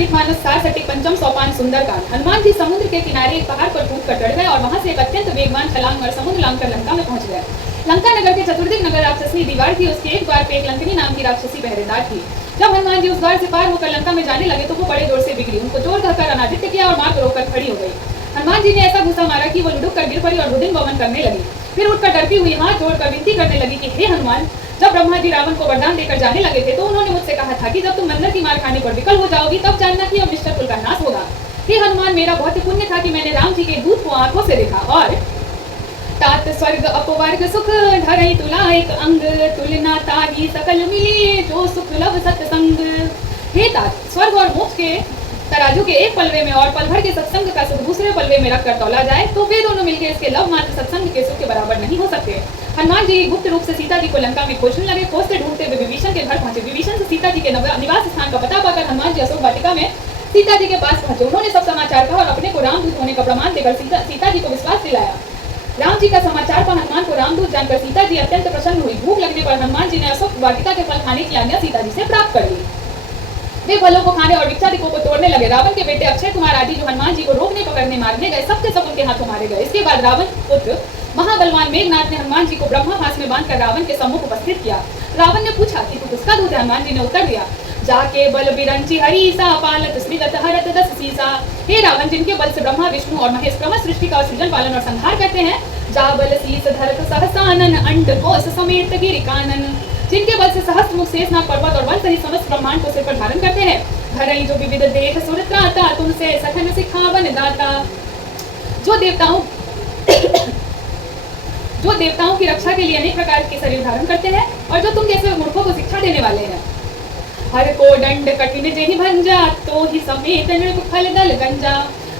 परिमानस सारसटिक पंचम सोपान सुंदरकांड। हनुमान जी समुद्र के किनारे एक पहाड़ पर कूद कर चढ़ गए और वहां से एक अत्यंत वेगवान छलांग मार समुद्र लांघकर लंका में पहुंच गए। लंका नगर के चतुर्दिक नगर राक्षसी दीवार थी, उसके एक द्वार पे एक लंकिनी नाम की राक्षसी पहरेदार थी। जब हनुमान जी उस द्वार से पार होकर लंका में जाने लगे तो वो बड़े जोर से बिगड़ी, उनको जोर कहकर अनादित्य किया और मार रोककर खड़ी हो गई। हनुमान जी ने ऐसा घुसा मारा कि वो लुढ़क कर गिर पड़ी और रुदिन गमन करने लगी। फिर उठकर डरती हुई हाथ जोड़कर विनती करने लगी कि हे हनुमान, जब ब्रह्मा जी रावण को वरदान देकर जाने लगे थे तो उन्होंने मुझसे कहा था कि जब तुम मंदर की मार खाने पर विकल हो जाओगी तब जानना कि अब निश्चर कुल का नाश होगा। हे हनुमान, मेरा बहुत पुण्य था कि मैंने राम जी के दूत को आंखों से देखा और तात स्वर्ग अपवर्ग सुख धरई तुला एक अंग तुलना तारी सकल मिली जो सुख लव सत्संग। हे तात, स्वर्ग और मोक्ष के तराजू के एक पलवे में और पल भर के सत्संग का सुख दूसरे पलवे में रखकर तौला जाए तो वे दोनों मिलकर इसके लव मात्र सत्संग के सुख के बराबर नहीं हो सकते। हनुमान जी गुप्त रूप से सीता जी को लंका में खोजने लगे। खोजते ढूंढते हुए विभीषण के घर पहुंचे। विभीषण से सीता जी के निवास स्थान का पता पाकर हनुमान जी अशोक वाटिका में सीता जी के पास पहुंचे। उन्होंने सब समाचार कहा और अपने को रामदूत होने का प्रमाण देकर सीता जी को विश्वास दिलाया। राम जी का समाचार पर हनुमान को रामदूत जानकर सीता जी अत्यंत प्रसन्न हुई। भूख लगने पर हनुमान जी ने अशोक वाटिका के फल खाने की आज्ञा सीता जी से प्राप्त कर ली। वे फलों को खाने और वृक्षादिकों को तोड़ने लगे। रावण के बेटे अक्षय कुमार आदि जो हनुमान जी को रोकने पकड़ने मारने गए सबके सब उनके हाथों मारे गए। इसके बाद रावण पुत्र महाबलवान मेघनाथ ने हनुमान जी को ब्रह्माभास में बांधकर रावण के सम्मुख उपस्थित किया। रावण ने पूछा कि तू किसका दूत है? हनुमान जी ने उत्तर दिया, जाके बल बिरंची हरीसा पालत स्मृत हरत दस सीसा। हे रावण, जिनके बल से ब्रह्मा विष्णु और महेश क्रमश सृष्टि का सृजन पालन और संहार करते हैं, जा बल शीस धरत सहसानन अंड कोश समेत गिरिकानन, जिनके बल से सहस्त्र मुख शेषनाग पर्वत और वन सहित समस्त ब्रह्मांड को सिर पर धारण करते हैं, धरई जो विविध देख सुर त्राता तुमसे सखन सिखावन दाता, जो देवताओं की रक्षा के लिए अनेक प्रकार के शरीर धारण करते हैं और जो तुम जैसे मूर्खों को शिक्षा देने वाले हैं। हर को दंड कठिन जेहि भंजा तो ही समेत नृपफल दल गंजा,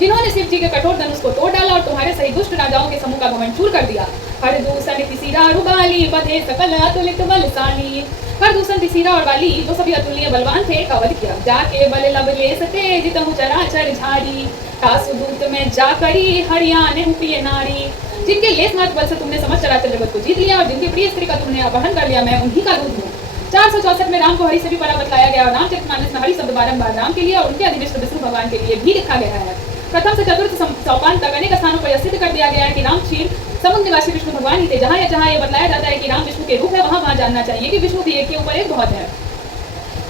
जिन्होंने शिव जी के कठोर धनुष को तोड़ डाला और तुम्हारे सही दुष्ट राजाओं के समूह का घमंड चूर कर दिया। हर दूषण तिसीरा रुबाली बधे सकल अतुलित बलशाली, हर दूषण तिसीरा और वाली जो सभी अतुल्य बलवान थे का वध किया। जाके बल लब ले सते जितहु चराचर झारी, तासु दूत में जा करी हरियाणे हुपिये नारी, जिनके लेस मात्र बल से तुमने समस्त चराचर जगत को जीत लिया और जिनकी प्रिय स्त्री का तुमने अपहरण कर लिया, मैं उन्हीं का दूत हूँ। 464 में राम को हरि से भी परा बतलाया गया और रामचरितमानस में हरि शब्द बारंबार राम के लिए और उनके अधिनिष्ठ विष्णु भगवान के लिए भी लिखा गया है। प्रथम से चतुर्थ सोपान तक अनेक स्थानों पर यह सिद्ध कर दिया गया है कि राम क्षीर समुद्र निवासी विष्णु भगवान ही थे। जहाँ ये बतलाया जाता है कि राम विष्णु के रूप है, वहाँ जानना चाहिए कि विष्णु भी एक के ऊपर एक बहुत है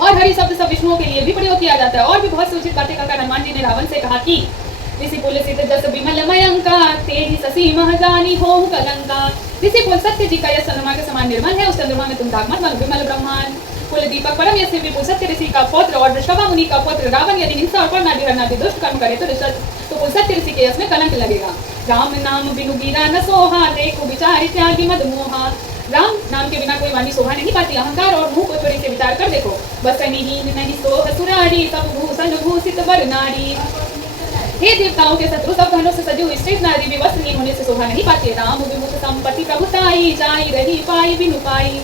और हरि शब्द सब विष्णुओं के लिए भी प्रयोग किया जाता है। और भी बहुत सूचित बातें कहकर हनुमान जी ने रावण से कहा कि ऋषि पुल सिद्ध जस विमल मयंका तेहि ससी महजानी हो कलंका, ऋषि पुल सत्य जी का यह चंद्रमा के समान निर्मल है, उस चंद्रमा में तुम दागमत मल विमल ब्रह्मांड कुल दीपक परम यश विपुल सत्य ऋषि का पौत्र और वृषभा मुनि का पुत्र रावण यदि हिंसा और परनादि हरनादि दुष्ट कर्म करे तो कुल सत्य ऋषि के यश में कलंक लगेगा। राम नाम बिनु गिरा न सोहा देखो विचार त्यागी मद मोहा, राम नाम के बिना कोई वाणी शोभा नहीं पाती, अहंकार और मुंह को छोड़ी से विचार कर देखो। बसनीहीन नहीं सोह सुरारी सब भूषण भूषित वर नारी, हे देवताओं के शत्रु सब धनों से सजी हुई श्रेष्ठ नारी भी वस्त्रहीन होने से शोभा नहीं पाती। राम विमुख संपत्ति प्रभुताई जाई रही पाई बिनु पाई,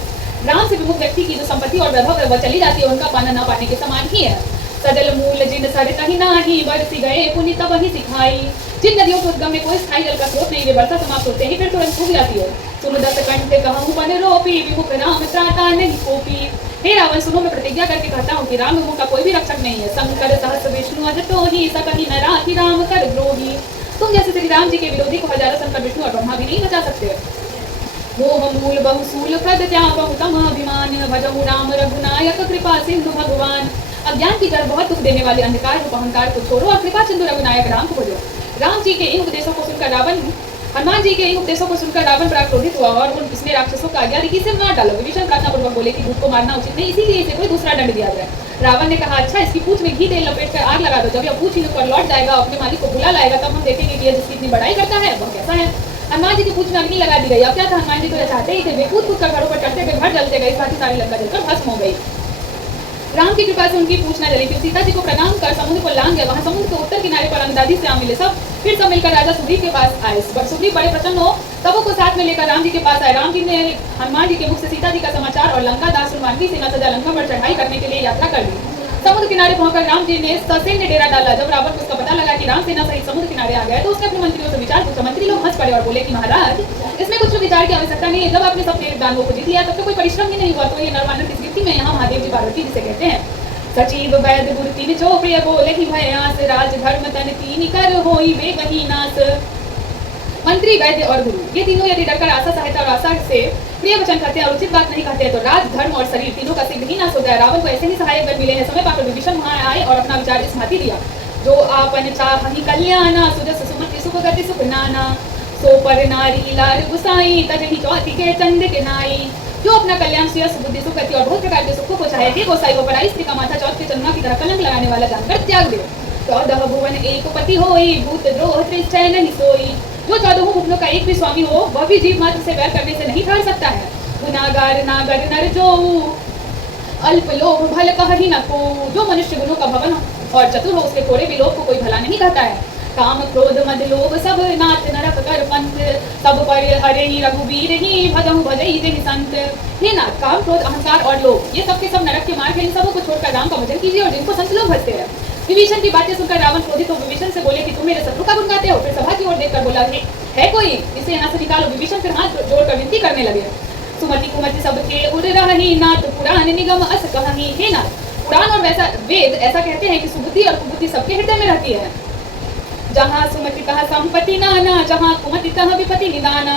राम से विमुख व्यक्ति की जो संपत्ति और वैभव वह चली जाती है उनका पाना न पाने के समान ही है। सजल मूल जिन सरिता ही नाही बरसी गए पुनि तब ही सिखाई, जिन नदियों के उद्गम में कोई स्थायी जल का स्रोत नहीं, वे वर्षा समाप्त होते ही फिर तुरंत सूख जाती है। सुन दस कंठ कहूँ बन रोपी विमुख राम त्राता नहीं कोपी, हे रावण सुनो, मैं प्रतिज्ञा करके कहता हूँ कि राम विमुख का कोई भी रक्षक नहीं है। शंकर सहस विष्णु अजतो ही सकही न राखी राम कर द्रोही, तुम जैसे श्री राम जी के विरोधी को हजारों शंकर विष्णु और ब्रह्मा भी नहीं बचा सकते। मोह मूल बहुसूल प्रद त्यागहु तम अभिमान भजहु राम रघुनायक कृपा सिंधु भगवान, अज्ञान की जड़ बहुत दुख देने वाले अंधकार रूप अहंकार को छोड़ो और कृपा सिंधु रघुनायक राम को भजो। राम जी के इन उपदेशों को सुनकर हनुमान जी के इन उपदेशों को सुनकर रावण बड़ा क्रोधित हुआ और उसने राक्षसों का आज्ञा दी कि इसे मार डालो। विभीषण प्रार्थना पूर्वक बोले कि दूध को मारना उचित नहीं, इसीलिए इसे कोई दूसरा दंड दिया जाए। रावण ने कहा, अच्छा इसकी पूंछ में घी तेल लपेट कर आग लगा दो, जब यह पूंछ ही पर लौट जाएगा अपने मालिक को बुला लाएगा तब हम देखेंगे कि यह जिसकी इतनी बड़ाई करता है वह कैसा है। हनुमान जी की पूंछ में अग्नि लगा दी गई। अब क्या था, हनुमान जी तो यह चाहते ही थे, वे कूद कर घरों पर चढ़ते गए, घर जलते गए, साथ ही सारी लंका जलकर भस्म हो गई। राम की कृपा से उनकी पूंछ न जली। फिर सीता जी को प्रणाम कर समुद्र को लांग गए। वहां समुद्र के उत्तर किनारे पर अंगदादी से मिले फिर सब मिलकर राजा सुग्रीव के पास आए। सुग्रीव बड़े प्रसन्न हो सबों को साथ में लेकर राम जी के पास आए। राम जी ने हनुमान जी के मुख से सीता जी का समाचार और लंका दास मानवी सेना सजा लंका पर चढ़ाई करने के लिए यात्रा कर ली। समुद्र किनारे पहुंचकर राम जी ने ससैन्य डेरा डाला। जब रावण को उसका पता लगा कि राम सेना सहित समुद्र किनारे आ गए तो उसने अपने मंत्रियों से विचार पूछा। मंत्री लोग हंस पड़े और बोले कि महाराज इसमें कुछ विचार की आवश्यकता नहीं है। जब आपने सब दानवों को जीत लिया तब तो कोई परिश्रम ही नहीं हुआ, तो ये नरवानर किस गिफ्टी में यहाँ महादेव जी पार्वती जिसे कहते हैं। सचिव वैद्य गुरु तीन जो प्रिय बोले ही भयास, राज धर्म तन तीन कर होई बेगही नास। मंत्री वैद्य और गुरु ये तीनों यदि डरकर आशा सहायता और आशा से प्रिय वचन करते हैं और उचित बात नहीं कहते हैं तो राज धर्म और शरीर तीनों का सिद्ध ही नाश हो गया। रावण को ऐसे ही सहायक गण मिले हैं। समय पाकर विभीषण वहां आए और अपना विचार इस भांति दिया, जो आपन चाहि कल्याणा, सुजस सुमति सुख गति सुख नाना, सो पर नारी लाल गुसाई, तजहि चौथी के चंद के नाई। जो अपना कल्याण सुयस बुद्धि सुख गति और बहुत प्रकार के सुखों को चाहे, हे गोसाई वो पराई स्त्री का माथा चौथ के चंद्रमा की तरह कलंक लगाने वाला जानकर त्याग दे। 14 भुवन एक पति होई, भूत द्रोह त्रिचय नहीं सोई। जो 14 भुवनों का एक भी स्वामी हो वह भी जीव मात्र से वैर करने से नहीं ठहर सकता है। गुनागार नागर नर जो, अल्प लोभ भल कहि न को। जो मनुष्य गुणों का भवन और चतुर हो उसके थोड़े भी लोभ को कोई भला नहीं कहता है। काम क्रोध मद लोभ सब नाथ नरक कर पंथ, सब पर हरे ही रघुवीर ही भजहु भजई जहि संत। हे नाथ, काम क्रोध अहंकार और लोभ ये सब के सब नरक के मार्ग हैं। इन सबों को छोड़कर राम का भजन कीजिए और जिनको संत लोग भजते हैं। विभीषण की बातें सुनकर रावण क्रोधित हो विभीषण से बोले कि तुम मेरे शत्रु का गुण गाते हो। फिर सभा की ओर देखकर बोला, है कोई, इसे यहाँ से निकालो। विभीषण फिर हाथ जोड़कर विनती करने लगे। सुमति कुमति सबके उड़ रही, नाथ पुराण निगम अस कहि। हे नाथ, पुराण और वैसा वेद ऐसा कहते हैं कि सुबुद्धि और कुबुद्धि सबके हृदय में रहती है। जहाँ सुमति तहाँ संपत्ति नाना, जहाँ कुमति तहाँ विपत्ति निदाना।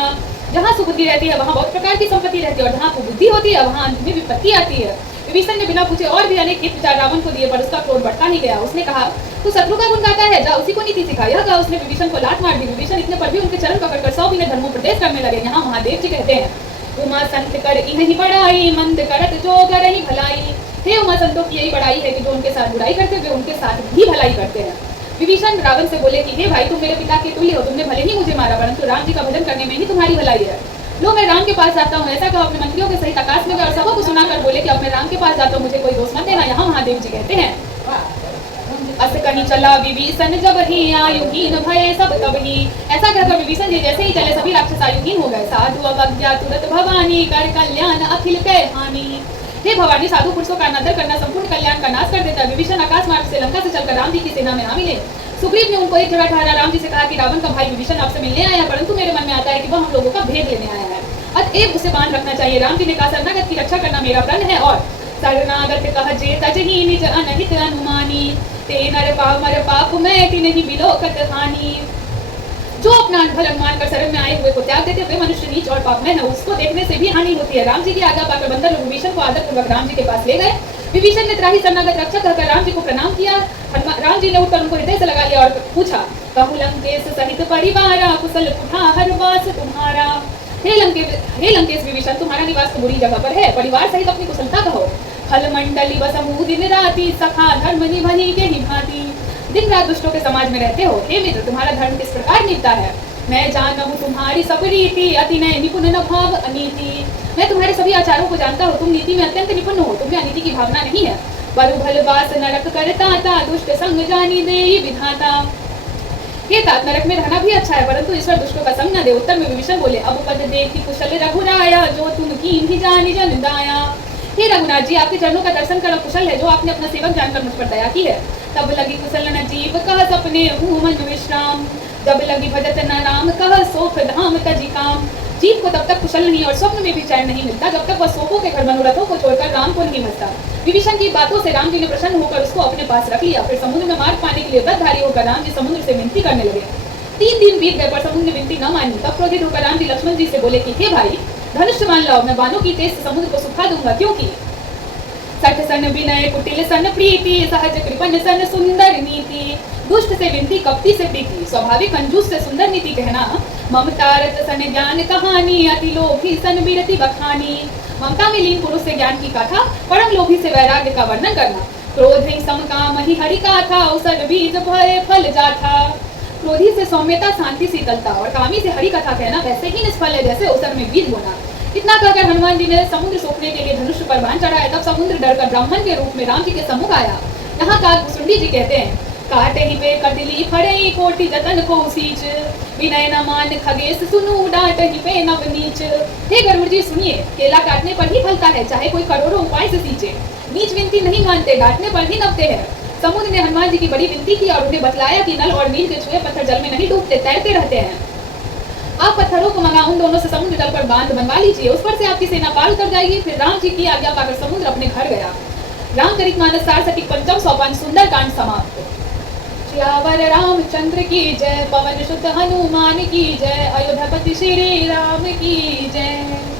जहाँ सुबुद्धि रहती है वहाँ बहुत प्रकार की संपत्ति रहती है और जहाँ कुबुद्धि होती है वहाँ अंत में विपत्ति आती है। विभीषण ने बिना पूछे और भी अनेक हित विचार रावण को दिए पर उसका क्रोध बढ़ता ही गया। उसने कहा, तू शत्रु का गुण गाता है, जा उसी को नीति सिखा। यह कहा उसने विभीषण को लात मार दी। विभीषण इतने पर भी उनके चरण पकड़कर 100 विनय धर्मोपदेश करने लगे। यहाँ महादेव जी कहते हैं, उमा संत कर इन्हीं बड़ाई, मंद करत जो करहि भलाई। हे उमा संतों की यही बड़ाई है कि जो उनके साथ बुराई करते वे उनके साथ भी भलाई करते हैं। विभीषण रावण से बोले कि हे भाई, तुम मेरे पिता के तुल्य हो। तुमने भले ही मुझे मारा परंतु राम जी का भजन करने में ही तुम्हारी भलाई है। लो मैं राम के पास जाता हूँ। ऐसा कहा अपने मंत्रियों के सहित आकाश में गए और सबको सुनाकर बोले कि अब मैं राम के पास जाता हूँ, मुझे कोई दोष मत देना। यहाँ महादेव जी कहते हैं, अस कहीं चला विभीषण जब ही आयुहीन भय सब तब ही। ऐसा कहकर विभीषण जी जैसे ही चले सभी राक्षस आयुहीन हो गए। साधु अवज्ञा तुरत भवानी, कर कल्याण अखिल कै हानि। हे भवानी, साधु पुरुषों का अनादर करना संपूर्ण कल्याण का नाश कर देता है। विभीषण आकाश मार्ग से लंका से चलकर राम जी की सेना में आ मिले। सुग्रीव ने उनको एक जगह ठहरा राम जी से कहा कि रावण का भाई विभीषण आपसे मिलने आया है, परंतु मेरे मन में आता है कि वह हम लोगों का भेद लेने आया है, अतएव उसे बांध रखना चाहिए। राम जी ने कहा, शरणागत की रक्षा करना मेरा प्रण है और शरणागत कह जे तजहि निज अनहित अनुमानी। ते नर पाप मैं तिन्हि बिलोकत हानि। जो अपना अनफल अनुमान कर शरण में आए हुए को त्याग देते वे मनुष्य नीच और पापमय है, उसको देखने से भी हानि होती है। राम जी की आज्ञा पाकर बंदर लोग विभीषण को आदरपूर्वक राम जी के पास ले गए। विभीषण ने त्राही शरणागत रक्षा कहकर राम जी को प्रणाम किया। राम जी ने उठकर उनको हृदय से लगा लिया और पूछा, कहूँ लंकेश सहित परिवार, कुशल कुठार वास तुम्हारा। हे लंकेश विभीषण, तुम्हारा निवास तो बुरी जगह पर है, परिवार सहित अपनी कुशलता कहो। खल मंडली बसमु दिन राति, सखा धर्म निभनी के ही भांति। दिन रात दुष्टों के समाज में रहते हो। हे मित्र, तुम्हारा धर्म किस प्रकार निभता है। मैं जानहु तुम्हारी सब रीति, अति नय निपुण न भाव अनीति। मैं तुम्हारे सभी आचारों को जानता हूँ, तुम नीति में अत्यंत निपुण हो, तुम्हें अनीति की भावना नहीं है। बरु भल बास नरक करता, दुष्ट संग जानी देई विधाता। हे तात, नरक में रहना भी अच्छा है परंतु ईश्वर दुष्टों का संग न दे। उत्तर में विभीषण बोले, अब पद देखी कुशल रघुराया, जो तुम कीन्ही जानी जन दाया। हे रघुनाथ जी, आपके चरणों का दर्शन कर कुशल है जो आपने अपना सेवक जानकर मुझ पर दया की है। तब लगी कुशल न जीव कह सपने हूँ मन विश्राम, जब लगी भजत न राम कह सोख धाम तजी काम। जीव को तब तक कुशल नहीं और स्वप्न में भी चैन नहीं मिलता जब तक वह सोखों के घर मनोरथों को छोड़कर राम को नहीं भजता। विभीषण की बातों से राम जी ने प्रसन्न होकर उसको अपने पास रख लिया। फिर समुद्र में मार्ग पाने के लिए व्रतधारी होकर राम जी समुद्र से विनती करने लगे। 3 दिन बीत गए पर समुद्र ने विनती न मानी। तब क्रोधित होकर राम जी लक्ष्मण जी से बोले कि हे भाई, धनुष मान लाओ, मैं बाणों की तेज से समुद्र को सुखा दूंगा। क्योंकि सठ सन विनय कुटिल सन प्रीति, सहज कृपण सन सुंदर नीति। दुष्ट से विनती, कपटी से प्रीति, स्वाभाविक कंजूस से सुंदर नीति कहना। ममतारत सन ज्ञान कहानी, अति लोभी सन विरति बखानी। ममता में लीन पुरुष से ज्ञान की कथा, परम लोभी से वैराग्य का वर्णन करना। क्रोध ही समकाम ही हरि गाथा, अवसर बीज भय फल जाथा। क्रोधी से सौम्यता, शांति, शीतलता और कामी से हरि कथा कहना वैसे ही निष्फल है जैसे अवसर में बीज बोना। इतना कहकर हनुमान जी ने समुद्र सोखने के लिए धनुष पर बाण चढ़ाया। तब समुद्र डरकर ब्राह्मण के रूप में राम जी के सम्मुख आया। यहाँ काकभूषुंडी जी कहते हैं, काटे ही पे कदली फड़ई, कोटि जतन को सींच। विनय न मान खगेश सुनू, डांट ही पे नवनीच। हे गरुड़ जी सुनिए, केला काटने पर ही फलता है, चाहे कोई करोड़ों उपाय से सींचे। नीच विनती नहीं मानते, डांटने पर ही नवते हैं। समुद्र ने हनुमान जी की बड़ी विनती की और उन्हें बतलाया कि नल और नील के छुए पत्थर जल में नहीं डूबते, तैरते रहते हैं। आप पत्थरों को मंगा उन दोनों से समुद्र तल पर बांध बनवा लीजिए, उस पर से आपकी सेना पार उतर जाएगी। फिर राम जी की आज्ञा पाकर समुद्र अपने घर गया। रामचरित मानस सारसाठी पंचम सोपान सुंदरकांड समाप्त। सियावर रामचंद्र की जय, पवन सुत हनुमान की जय, अयोध्यापति श्री राम की जय।